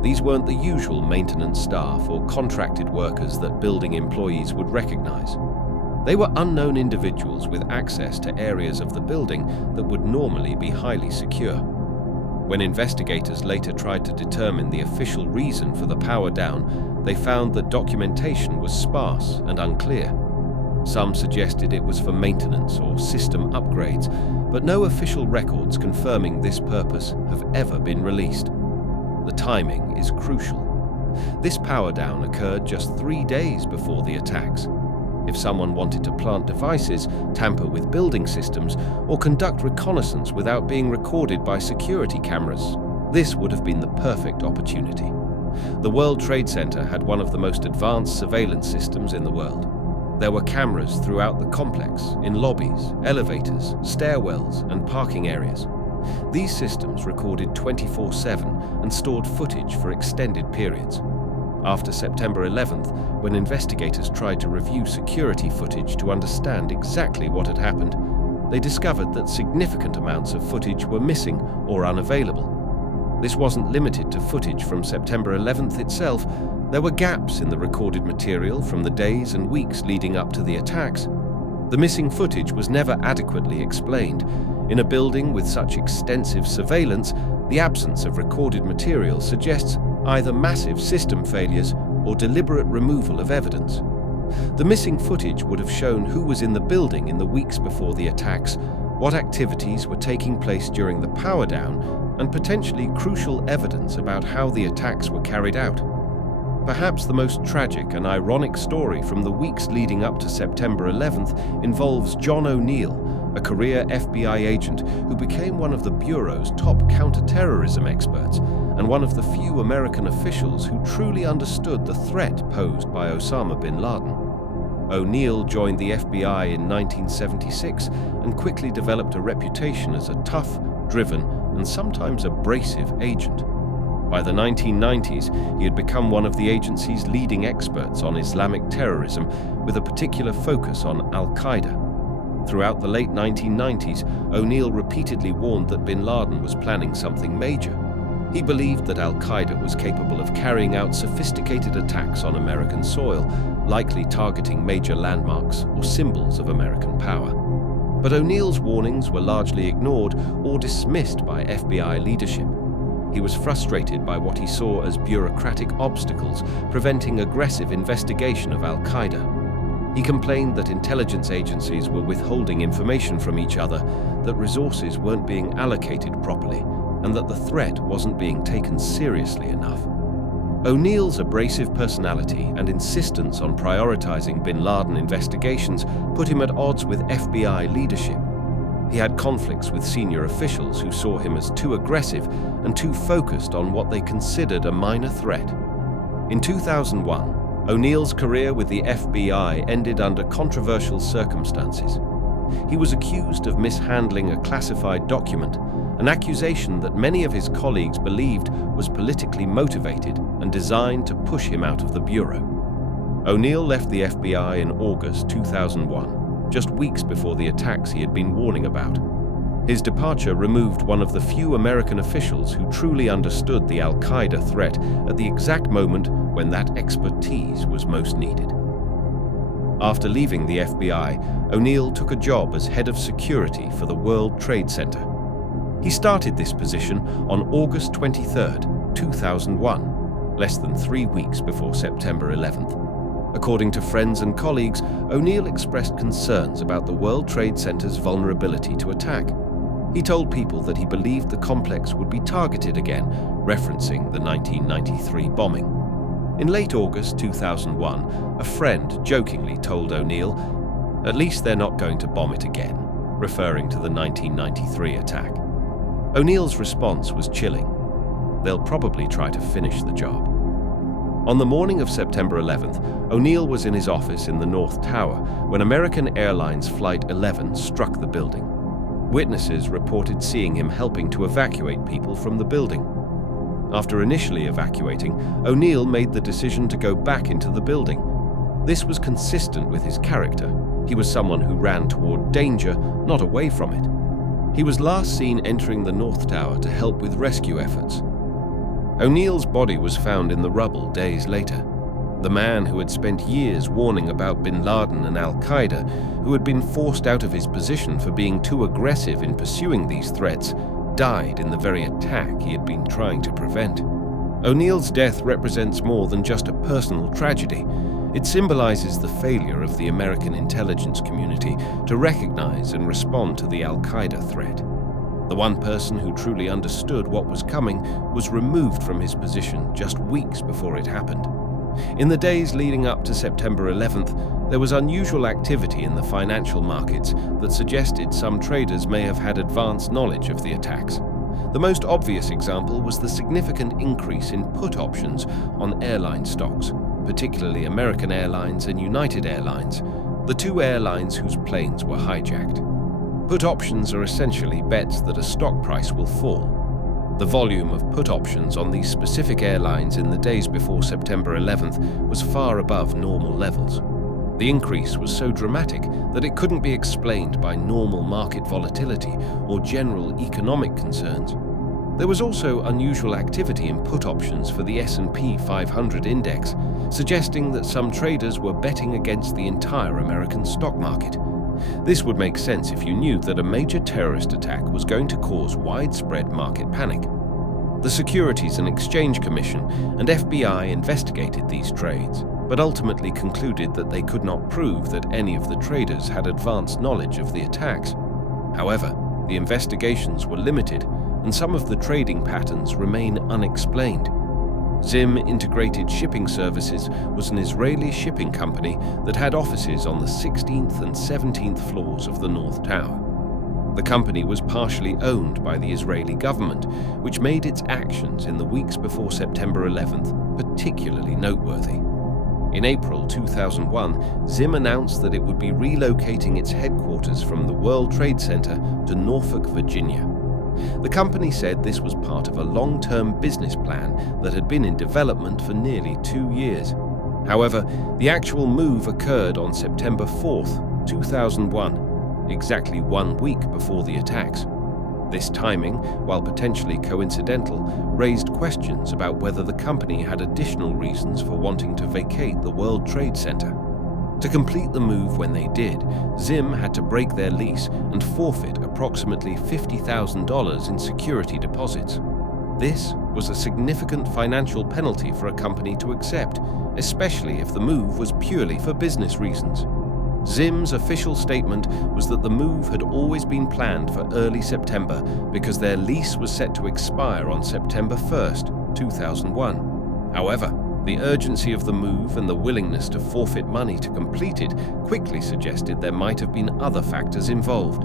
These weren't the usual maintenance staff or contracted workers that building employees would recognize. They were unknown individuals with access to areas of the building that would normally be highly secure. When investigators later tried to determine the official reason for the power down, they found that documentation was sparse and unclear. Some suggested it was for maintenance or system upgrades, but no official records confirming this purpose have ever been released. The timing is crucial. This power down occurred just 3 days before the attacks. If someone wanted to plant devices, tamper with building systems, or conduct reconnaissance without being recorded by security cameras, this would have been the perfect opportunity. The World Trade Center had one of the most advanced surveillance systems in the world. There were cameras throughout the complex, in lobbies, elevators, stairwells, and parking areas. These systems recorded 24/7 and stored footage for extended periods. After September 11th, when investigators tried to review security footage to understand exactly what had happened, they discovered that significant amounts of footage were missing or unavailable. This wasn't limited to footage from September 11th itself. There were gaps in the recorded material from the days and weeks leading up to the attacks. The missing footage was never adequately explained. In a building with such extensive surveillance, the absence of recorded material suggests either massive system failures or deliberate removal of evidence. The missing footage would have shown who was in the building in the weeks before the attacks, what activities were taking place during the power down, and potentially crucial evidence about how the attacks were carried out. Perhaps the most tragic and ironic story from the weeks leading up to September 11th involves John O'Neill, a career FBI agent who became one of the Bureau's top counterterrorism experts and one of the few American officials who truly understood the threat posed by Osama bin Laden. O'Neill joined the FBI in 1976 and quickly developed a reputation as a tough, driven, and sometimes abrasive agent. By the 1990s, he had become one of the agency's leading experts on Islamic terrorism, with a particular focus on Al-Qaeda. Throughout the late 1990s, O'Neill repeatedly warned that bin Laden was planning something major. He believed that Al-Qaeda was capable of carrying out sophisticated attacks on American soil, likely targeting major landmarks or symbols of American power. But O'Neill's warnings were largely ignored or dismissed by FBI leadership. He was frustrated by what he saw as bureaucratic obstacles preventing aggressive investigation of Al-Qaeda. He complained that intelligence agencies were withholding information from each other, that resources weren't being allocated properly, and that the threat wasn't being taken seriously enough. O'Neill's abrasive personality and insistence on prioritizing bin Laden investigations put him at odds with FBI leadership. He had conflicts with senior officials who saw him as too aggressive and too focused on what they considered a minor threat. In 2001, O'Neill's career with the FBI ended under controversial circumstances. He was accused of mishandling a classified document, an accusation that many of his colleagues believed was politically motivated and designed to push him out of the Bureau. O'Neill left the FBI in August 2001. Just weeks before the attacks he had been warning about. His departure removed one of the few American officials who truly understood the Al-Qaeda threat at the exact moment when that expertise was most needed. After leaving the FBI, O'Neill took a job as head of security for the World Trade Center. He started this position on August 23, 2001, less than 3 weeks before September 11th. According to friends and colleagues, O'Neill expressed concerns about the World Trade Center's vulnerability to attack. He told people that he believed the complex would be targeted again, referencing the 1993 bombing. In late August 2001, a friend jokingly told O'Neill, "At least they're not going to bomb it again," referring to the 1993 attack. O'Neill's response was chilling. "They'll probably try to finish the job." On the morning of September 11th, O'Neill was in his office in the North Tower when American Airlines Flight 11 struck the building. Witnesses reported seeing him helping to evacuate people from the building. After initially evacuating, O'Neill made the decision to go back into the building. This was consistent with his character. He was someone who ran toward danger, not away from it. He was last seen entering the North Tower to help with rescue efforts. O'Neill's body was found in the rubble days later. The man who had spent years warning about bin Laden and al-Qaeda, who had been forced out of his position for being too aggressive in pursuing these threats, died in the very attack he had been trying to prevent. O'Neill's death represents more than just a personal tragedy. It symbolizes the failure of the American intelligence community to recognize and respond to the al-Qaeda threat. The one person who truly understood what was coming was removed from his position just weeks before it happened. In the days leading up to September 11th, there was unusual activity in the financial markets that suggested some traders may have had advanced knowledge of the attacks. The most obvious example was the significant increase in put options on airline stocks, particularly American Airlines and United Airlines, the two airlines whose planes were hijacked. Put options are essentially bets that a stock price will fall. The volume of put options on these specific airlines in the days before September 11th was far above normal levels. The increase was so dramatic that it couldn't be explained by normal market volatility or general economic concerns. There was also unusual activity in put options for the S&P 500 index, suggesting that some traders were betting against the entire American stock market. This would make sense if you knew that a major terrorist attack was going to cause widespread market panic. The Securities and Exchange Commission and FBI investigated these trades, but ultimately concluded that they could not prove that any of the traders had advanced knowledge of the attacks. However, the investigations were limited, and some of the trading patterns remain unexplained. Zim Integrated Shipping Services was an Israeli shipping company that had offices on the 16th and 17th floors of the North Tower. The company was partially owned by the Israeli government, which made its actions in the weeks before September 11th particularly noteworthy. In April 2001, Zim announced that it would be relocating its headquarters from the World Trade Center to Norfolk, Virginia. The company said this was part of a long-term business plan that had been in development for nearly 2 years. However, the actual move occurred on September 4th, 2001, exactly 1 week before the attacks. This timing, while potentially coincidental, raised questions about whether the company had additional reasons for wanting to vacate the World Trade Center. To complete the move when they did, Zim had to break their lease and forfeit approximately $50,000 in security deposits. This was a significant financial penalty for a company to accept, especially if the move was purely for business reasons. Zim's official statement was that the move had always been planned for early September because their lease was set to expire on September 1st, 2001. However, the urgency of the move and the willingness to forfeit money to complete it quickly suggested there might have been other factors involved.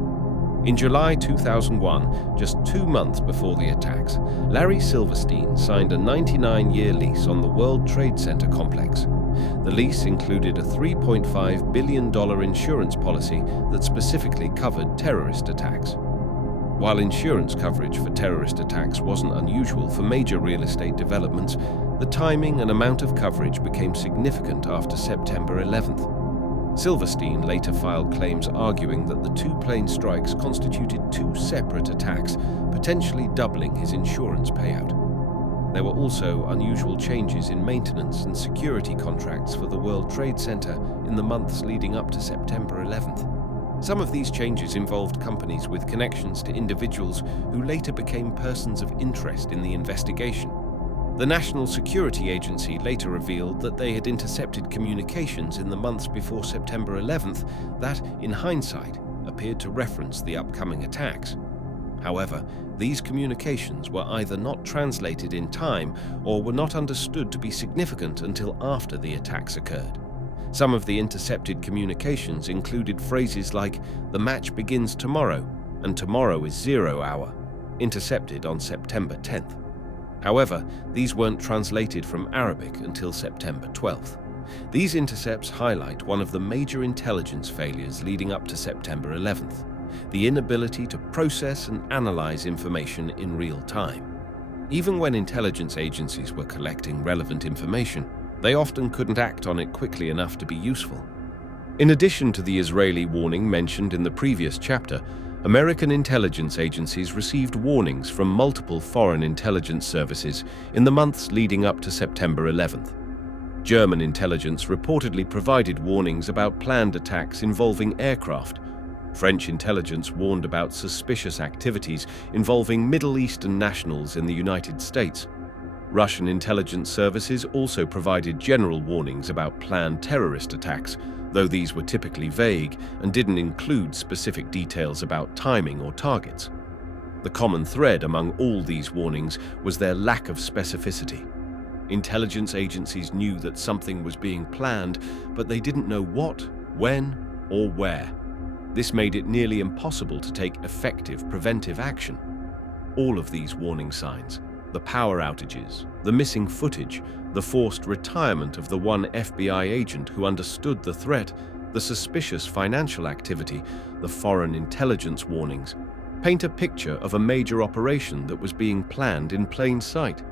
In July 2001, just 2 months before the attacks, Larry Silverstein signed a 99-year lease on the World Trade Center complex. The lease included a $3.5 billion insurance policy that specifically covered terrorist attacks. While insurance coverage for terrorist attacks wasn't unusual for major real estate developments, the timing and amount of coverage became significant after September 11th. Silverstein later filed claims arguing that the 2 plane strikes constituted 2 separate attacks, potentially doubling his insurance payout. There were also unusual changes in maintenance and security contracts for the World Trade Center in the months leading up to September 11th. Some of these changes involved companies with connections to individuals who later became persons of interest in the investigation. The National Security Agency later revealed that they had intercepted communications in the months before September 11th that, in hindsight, appeared to reference the upcoming attacks. However, these communications were either not translated in time or were not understood to be significant until after the attacks occurred. Some of the intercepted communications included phrases like, "The match begins tomorrow," and "Tomorrow is 0 hour," intercepted on September 10th. However, these weren't translated from Arabic until September 12th. These intercepts highlight one of the major intelligence failures leading up to September 11th, the inability to process and analyze information in real time. Even when intelligence agencies were collecting relevant information, they often couldn't act on it quickly enough to be useful. In addition to the Israeli warning mentioned in the previous chapter, American intelligence agencies received warnings from multiple foreign intelligence services in the months leading up to September 11th. German intelligence reportedly provided warnings about planned attacks involving aircraft. French intelligence warned about suspicious activities involving Middle Eastern nationals in the United States. Russian intelligence services also provided general warnings about planned terrorist attacks, though these were typically vague and didn't include specific details about timing or targets. The common thread among all these warnings was their lack of specificity. Intelligence agencies knew that something was being planned, but they didn't know what, when, or where. This made it nearly impossible to take effective preventive action. All of these warning signs, the power outages, the missing footage, the forced retirement of the one FBI agent who understood the threat, the suspicious financial activity, the foreign intelligence warnings, paint a picture of a major operation that was being planned in plain sight.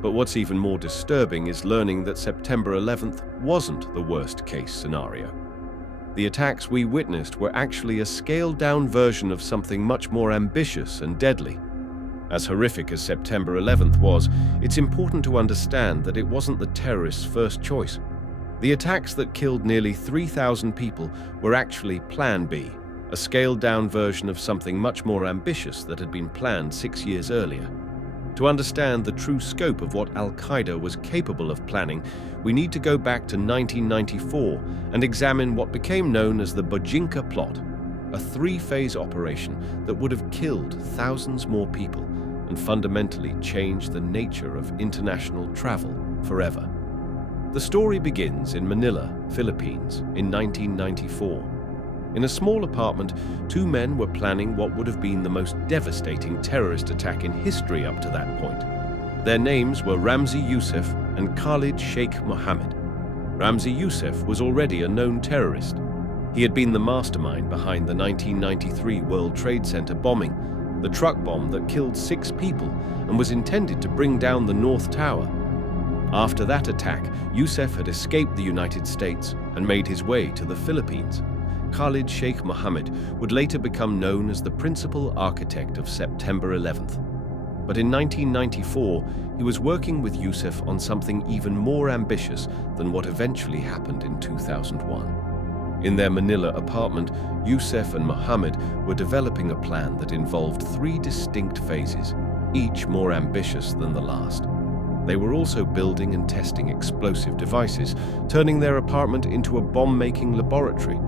But what's even more disturbing is learning that September 11th wasn't the worst-case scenario. The attacks we witnessed were actually a scaled-down version of something much more ambitious and deadly. As horrific as September 11th was, it's important to understand that it wasn't the terrorists' first choice. The attacks that killed nearly 3,000 people were actually Plan B, a scaled-down version of something much more ambitious that had been planned 6 years earlier. To understand the true scope of what Al-Qaeda was capable of planning, we need to go back to 1994 and examine what became known as the Bojinka Plot, a 3-phase operation that would have killed thousands more people and fundamentally changed the nature of international travel forever. The story begins in Manila, Philippines, in 1994. In a small apartment, 2 men were planning what would have been the most devastating terrorist attack in history up to that point. Their names were Ramzi Youssef and Khalid Sheikh Mohammed. Ramzi Youssef was already a known terrorist. He had been the mastermind behind the 1993 World Trade Center bombing, the truck bomb that killed 6 people and was intended to bring down the North Tower. After that attack, Youssef had escaped the United States and made his way to the Philippines. Khalid Sheikh Mohammed would later become known as the principal architect of September 11th. But in 1994, he was working with Youssef on something even more ambitious than what eventually happened in 2001. In their Manila apartment, Youssef and Mohammed were developing a plan that involved 3 distinct phases, each more ambitious than the last. They were also building and testing explosive devices, turning their apartment into a bomb-making laboratory.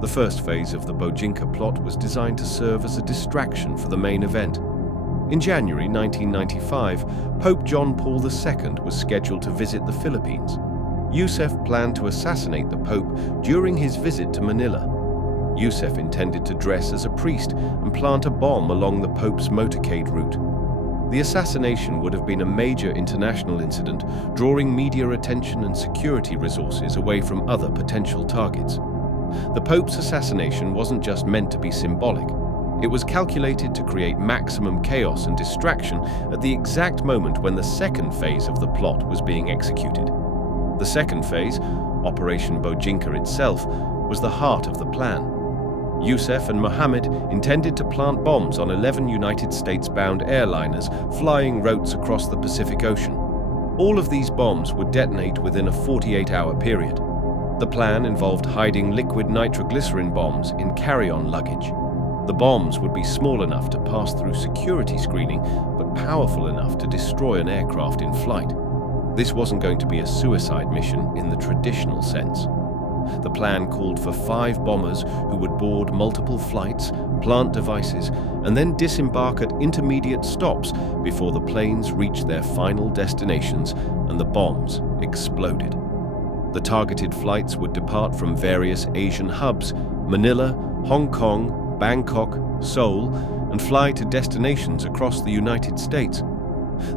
The first phase of the Bojinka Plot was designed to serve as a distraction for the main event. In January 1995, Pope John Paul II was scheduled to visit the Philippines. Youssef planned to assassinate the Pope during his visit to Manila. Youssef intended to dress as a priest and plant a bomb along the Pope's motorcade route. The assassination would have been a major international incident, drawing media attention and security resources away from other potential targets. The Pope's assassination wasn't just meant to be symbolic. It was calculated to create maximum chaos and distraction at the exact moment when the second phase of the plot was being executed. The second phase, Operation Bojinka itself, was the heart of the plan. Youssef and Mohammed intended to plant bombs on 11 United States-bound airliners flying routes across the Pacific Ocean. All of these bombs would detonate within a 48-hour period. The plan involved hiding liquid nitroglycerin bombs in carry-on luggage. The bombs would be small enough to pass through security screening, but powerful enough to destroy an aircraft in flight. This wasn't going to be a suicide mission in the traditional sense. The plan called for 5 bombers who would board multiple flights, plant devices, and then disembark at intermediate stops before the planes reached their final destinations and the bombs exploded. The targeted flights would depart from various Asian hubs, Manila, Hong Kong, Bangkok, Seoul, and fly to destinations across the United States.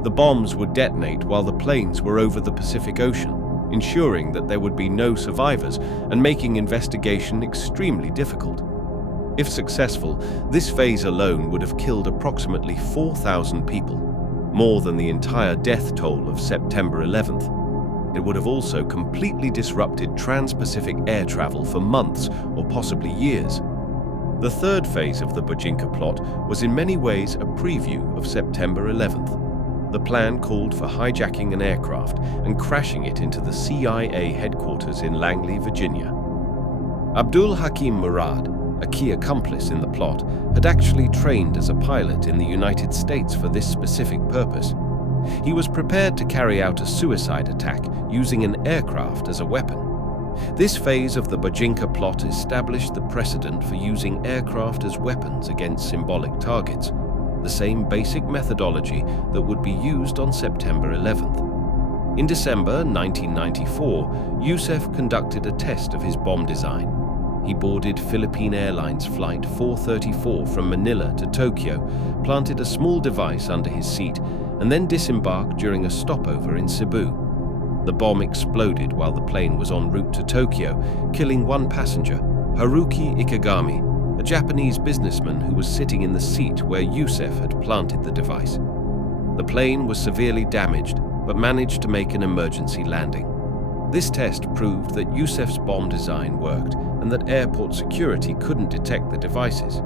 The bombs would detonate while the planes were over the Pacific Ocean, ensuring that there would be no survivors and making investigation extremely difficult. If successful, this phase alone would have killed approximately 4,000 people, more than the entire death toll of September 11th. It would have also completely disrupted trans-Pacific air travel for months or possibly years. The third phase of the Bojinka plot was in many ways a preview of September 11th. The plan called for hijacking an aircraft and crashing it into the CIA headquarters in Langley, Virginia. Abdul Hakim Murad, a key accomplice in the plot, had actually trained as a pilot in the United States for this specific purpose. He was prepared to carry out a suicide attack using an aircraft as a weapon. This phase of the Bojinka plot established the precedent for using aircraft as weapons against symbolic targets, the same basic methodology that would be used on September 11th. In December 1994, Youssef conducted a test of his bomb design. He boarded Philippine Airlines Flight 434 from Manila to Tokyo, planted a small device under his seat, and then disembarked during a stopover in Cebu. The bomb exploded while the plane was en route to Tokyo, killing one passenger, Haruki Ikegami, a Japanese businessman who was sitting in the seat where Youssef had planted the device. The plane was severely damaged, but managed to make an emergency landing. This test proved that Youssef's bomb design worked and that airport security couldn't detect the devices.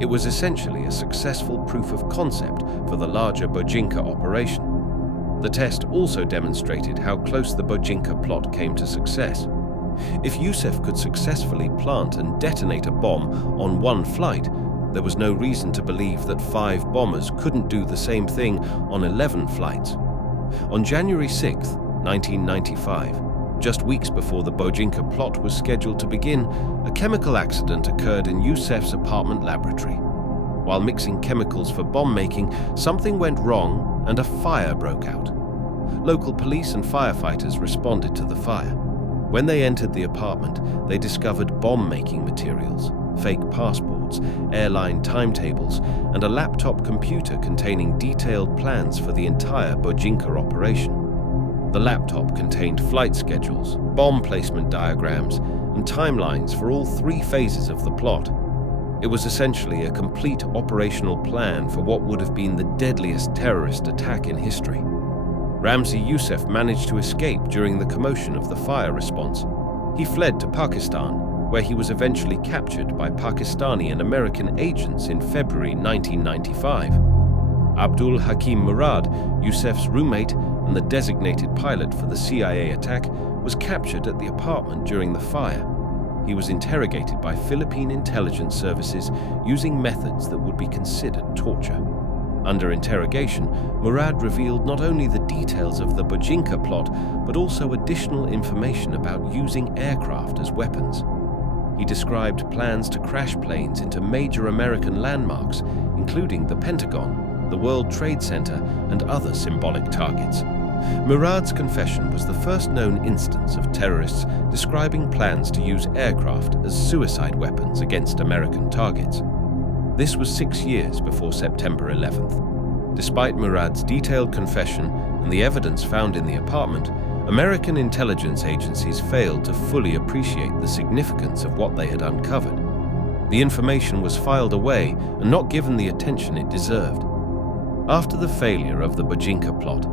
It was essentially a successful proof of concept for the larger Bojinka operation. The test also demonstrated how close the Bojinka plot came to success. If Youssef could successfully plant and detonate a bomb on one flight, there was no reason to believe that 5 bombers couldn't do the same thing on 11 flights. On January 6, 1995, just weeks before the Bojinka plot was scheduled to begin, a chemical accident occurred in Youssef's apartment laboratory. While mixing chemicals for bomb making, something went wrong and a fire broke out. Local police and firefighters responded to the fire. When they entered the apartment, they discovered bomb-making materials, fake passports, airline timetables, and a laptop computer containing detailed plans for the entire Bojinka operation. The laptop contained flight schedules, bomb placement diagrams, and timelines for all 3 phases of the plot. It was essentially a complete operational plan for what would have been the deadliest terrorist attack in history. Ramzi Youssef managed to escape during the commotion of the fire response. He fled to Pakistan, where he was eventually captured by Pakistani and American agents in February 1995. Abdul Hakim Murad, Youssef's roommate and the designated pilot for the CIA attack, was captured at the apartment during the fire. He was interrogated by Philippine intelligence services using methods that would be considered torture. Under interrogation, Murad revealed not only the details of the Bojinka plot, but also additional information about using aircraft as weapons. He described plans to crash planes into major American landmarks, including the Pentagon, the World Trade Center, and other symbolic targets. Murad's confession was the first known instance of terrorists describing plans to use aircraft as suicide weapons against American targets. This was 6 years before September 11th. Despite Murad's detailed confession and the evidence found in the apartment, American intelligence agencies failed to fully appreciate the significance of what they had uncovered. The information was filed away and not given the attention it deserved. After the failure of the Bojinka plot,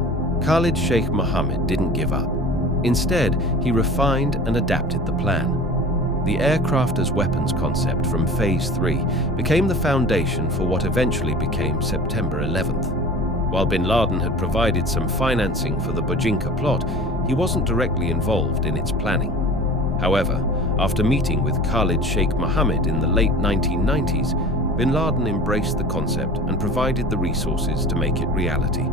Khalid Sheikh Mohammed didn't give up. Instead, he refined and adapted the plan. The aircraft as weapons concept from Phase 3 became the foundation for what eventually became September 11th. While bin Laden had provided some financing for the Bojinka plot, he wasn't directly involved in its planning. However, after meeting with Khalid Sheikh Mohammed in the late 1990s, bin Laden embraced the concept and provided the resources to make it reality.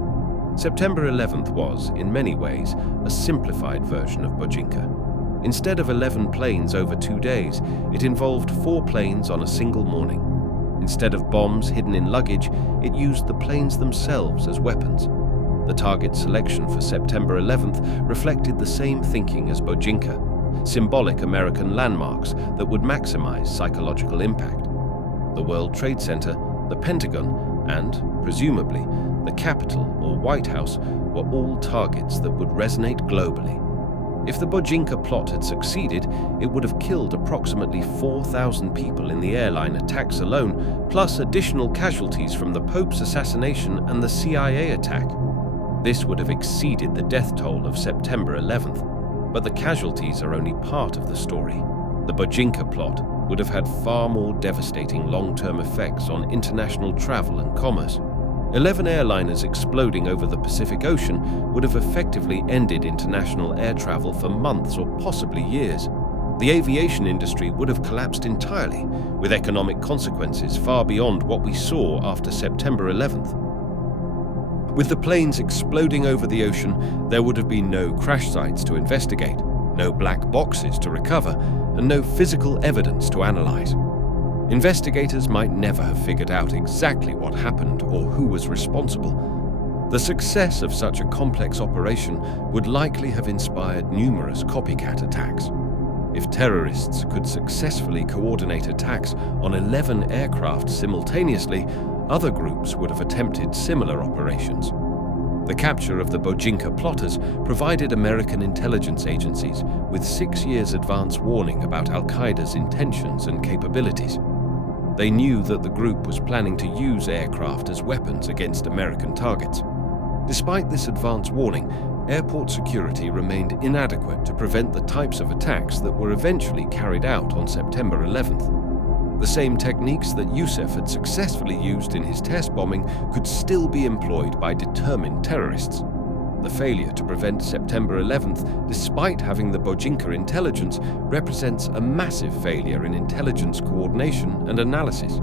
September 11th was, in many ways, a simplified version of Bojinka. Instead of 11 planes over 2 days, it involved 4 planes on a single morning. Instead of bombs hidden in luggage, it used the planes themselves as weapons. The target selection for September 11th reflected the same thinking as Bojinka, symbolic American landmarks that would maximize psychological impact. The World Trade Center, the Pentagon, and, presumably, the Capitol or White House were all targets that would resonate globally. If the Bojinka plot had succeeded, it would have killed approximately 4,000 people in the airline attacks alone, plus additional casualties from the Pope's assassination and the CIA attack. This would have exceeded the death toll of September 11th, but the casualties are only part of the story. The Bojinka plot, would have had far more devastating long-term effects on international travel and commerce. 11 airliners exploding over the Pacific Ocean would have effectively ended international air travel for months or possibly years. The aviation industry would have collapsed entirely, with economic consequences far beyond what we saw after September 11th. With the planes exploding over the ocean, there would have been no crash sites to investigate, no black boxes to recover, and no physical evidence to analyze. Investigators might never have figured out exactly what happened or who was responsible. The success of such a complex operation would likely have inspired numerous copycat attacks. If terrorists could successfully coordinate attacks on 11 aircraft simultaneously, other groups would have attempted similar operations. The capture of the Bojinka plotters provided American intelligence agencies with 6 years advance warning about al-Qaeda's intentions and capabilities. They knew that the group was planning to use aircraft as weapons against American targets. Despite this advance warning, airport security remained inadequate to prevent the types of attacks that were eventually carried out on September 11th. The same techniques that Youssef had successfully used in his test bombing could still be employed by determined terrorists. The failure to prevent September 11th, despite having the Bojinka intelligence, represents a massive failure in intelligence coordination and analysis.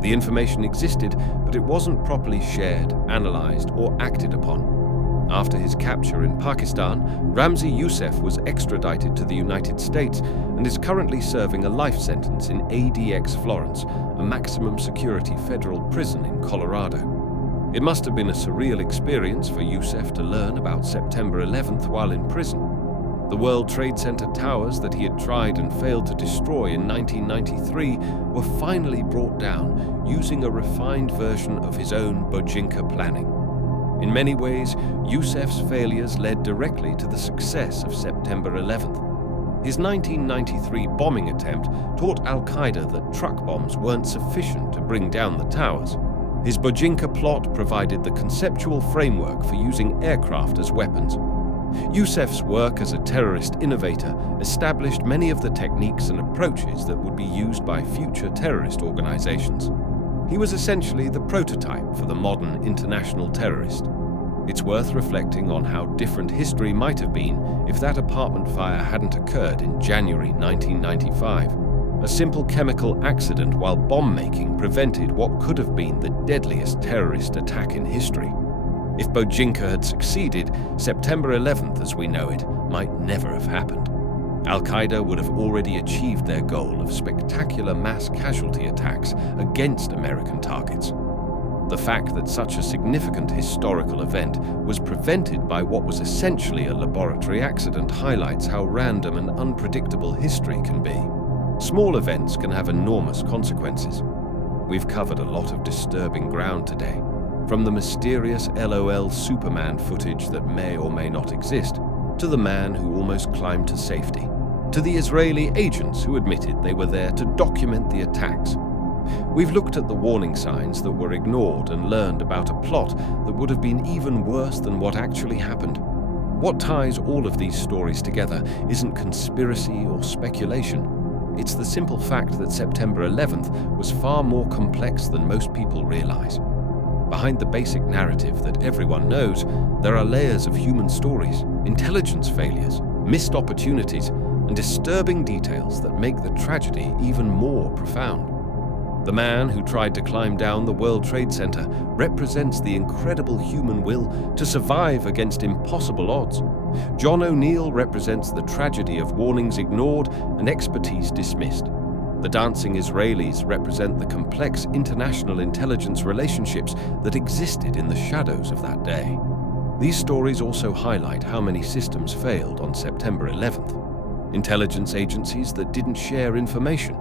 The information existed, but it wasn't properly shared, analyzed, or acted upon. After his capture in Pakistan, Ramzi Youssef was extradited to the United States and is currently serving a life sentence in ADX Florence, a maximum security federal prison in Colorado. It must have been a surreal experience for Youssef to learn about September 11th while in prison. The World Trade Center towers that he had tried and failed to destroy in 1993 were finally brought down using a refined version of his own Bojinka planning. In many ways, Youssef's failures led directly to the success of September 11th. His 1993 bombing attempt taught al-Qaeda that truck bombs weren't sufficient to bring down the towers. His Bojinka plot provided the conceptual framework for using aircraft as weapons. Youssef's work as a terrorist innovator established many of the techniques and approaches that would be used by future terrorist organizations. He was essentially the prototype for the modern international terrorist. It's worth reflecting on how different history might have been if that apartment fire hadn't occurred in January 1995. A simple chemical accident while bomb-making prevented what could have been the deadliest terrorist attack in history. If Bojinka had succeeded, September 11th as we know it might never have happened. Al-Qaeda would have already achieved their goal of spectacular mass casualty attacks against American targets. The fact that such a significant historical event was prevented by what was essentially a laboratory accident highlights how random and unpredictable history can be. Small events can have enormous consequences. We've covered a lot of disturbing ground today, from the mysterious LOL Superman footage that may or may not exist, to the man who almost climbed to safety, to the Israeli agents who admitted they were there to document the attacks. We've looked at the warning signs that were ignored and learned about a plot that would have been even worse than what actually happened. What ties all of these stories together isn't conspiracy or speculation. It's the simple fact that September 11th was far more complex than most people realize. Behind the basic narrative that everyone knows, there are layers of human stories, intelligence failures, missed opportunities, and disturbing details that make the tragedy even more profound. The man who tried to climb down the World Trade Center represents the incredible human will to survive against impossible odds. John O'Neill represents the tragedy of warnings ignored and expertise dismissed. The dancing Israelis represent the complex international intelligence relationships that existed in the shadows of that day. These stories also highlight how many systems failed on September 11th. Intelligence agencies that didn't share information,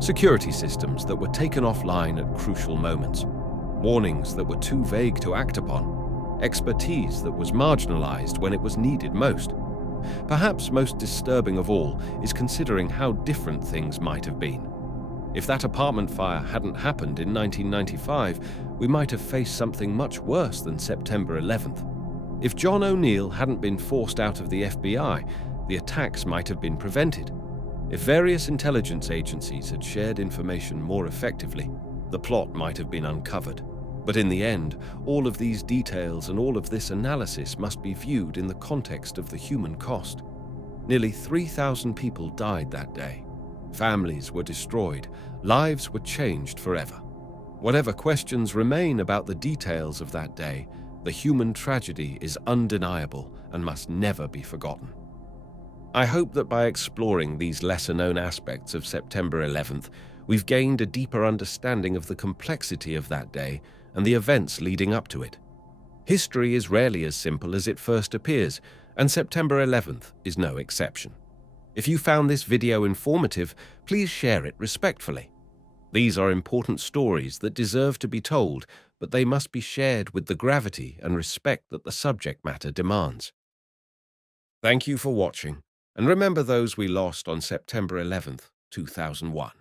security systems that were taken offline at crucial moments, warnings that were too vague to act upon, expertise that was marginalized when it was needed most. Perhaps most disturbing of all is considering how different things might have been. If that apartment fire hadn't happened in 1995, we might have faced something much worse than September 11th. If John O'Neill hadn't been forced out of the FBI, the attacks might have been prevented. If various intelligence agencies had shared information more effectively, the plot might have been uncovered. But in the end, all of these details and all of this analysis must be viewed in the context of the human cost. Nearly 3,000 people died that day. Families were destroyed, lives were changed forever. Whatever questions remain about the details of that day, the human tragedy is undeniable and must never be forgotten. I hope that by exploring these lesser-known aspects of September 11th, we've gained a deeper understanding of the complexity of that day and the events leading up to it. History is rarely as simple as it first appears, and September 11th is no exception. If you found this video informative, please share it respectfully. These are important stories that deserve to be told, but they must be shared with the gravity and respect that the subject matter demands. Thank you for watching, and remember those we lost on September 11th, 2001.